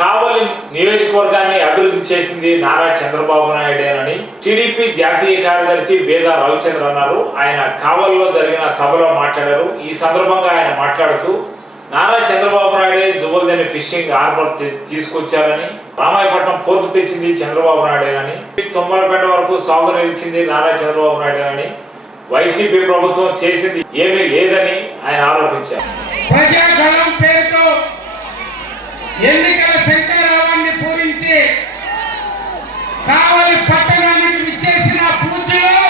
కావలి నియోజకవర్గాన్ని అభివృద్ధి చేసింది నారా చంద్రబాబు నాయుడేనని టీడీపీ జాతీయ కార్యదర్శి బేదా రవిచంద్ర అన్నారు. ఆయన కావలిలో జరిగిన సభలో మాట్లాడారు. ఈ సందర్భంగా ఆయన మాట్లాడుతూ నారా చంద్రబాబు నాయుడే జుబల్దని ఫిషింగ్ హార్బర్ తీసుకొచ్చారని, రామాయపట్నం పోర్టు తెచ్చింది చంద్రబాబు నాయుడేనని, తుమ్మలపేట వరకు సాగునీరు ఇచ్చింది నారా చంద్రబాబు నాయుడేనని, వైసీపీ ప్రభుత్వం చేసింది ఏమీ లేదని ఆయన ఆరోపించారు. ప్రజాగళం పేరుతో ఎన్నికల శంకరావాన్ని పూరించి కావలి పట్టణానికి విచ్చేసిన పూజలు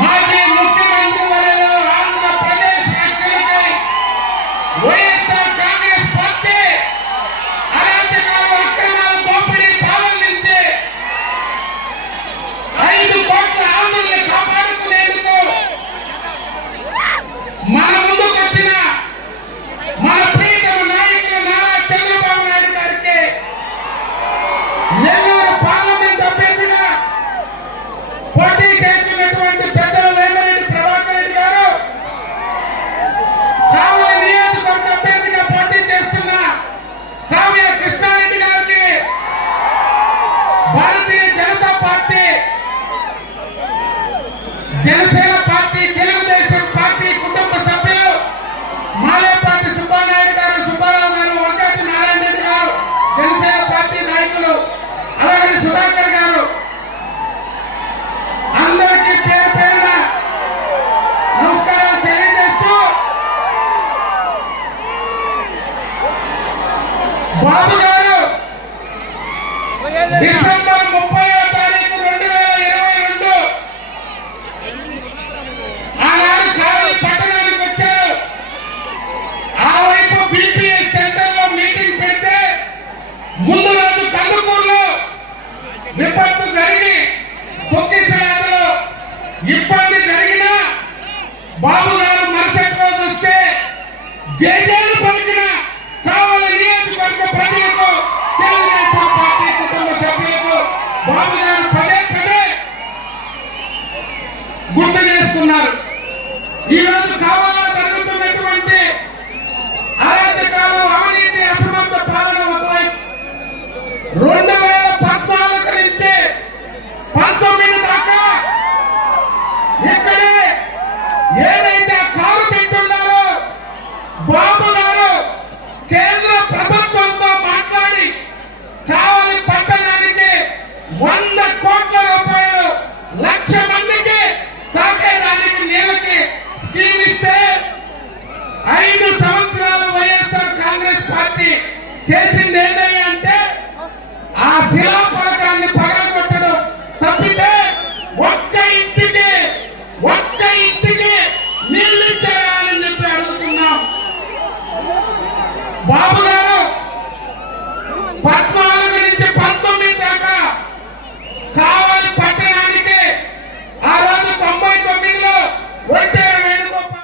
మాజీ ముఖ్యమంత్రి వర్యులు ఆంధ్రప్రదేశ్ రక్షణకై వైఎస్ఆర్ కాంగ్రెస్ పార్టీ అరాచకాలు, అక్రమాలు, దోపిడీ పాలన నుంచి 5 కోట్ల ఆంధ్రుల్ని కాపాడుకునేందుకు మన ముందుకు వచ్చిన మన ప్రియతమ నాయకులు నారా చంద్రబాబు నాయుడు గారికి నెల్లూరు పార్లమెంట్ అభ్యర్థిగా పోటీ చేస్తున్నటువంటి పెద్దలు వేమిరెడ్డి ప్రభాకర్ రెడ్డి గారు, కావలి నియోజకవర్గ అభ్యర్థిగా పోటీ చేస్తున్న కావ్య కృష్ణారెడ్డి గారికి Bharatiya Janata party, Janasena party, Telugu Desam party కుటుంబ సభ్యులు మాలేపాటి సుబ్బానాయుడు గారు, సుబ్బారావు గారు, వంకాటి నారాయణ రెడ్డి గారు, జనసేన పార్టీ నాయకులు అలాగే సుధాకర్ గారు, అందరికీ పేరు పేరున నమస్కారాలు తెలియజేస్తూ, బాబు గారు డిసెంబర్ 30వ తారీఖు 2022 ఆనాడు కావలి పట్టణానికి వచ్చారు. ఆ వైపు బీపీఎస్ సెంటర్ లో మీటింగ్ పెడితే ముందు రోజు కందుకూరులో విపత్తు జరిగి తొక్కిసలాటలో ఇబ్బంది జరిగినా బాబు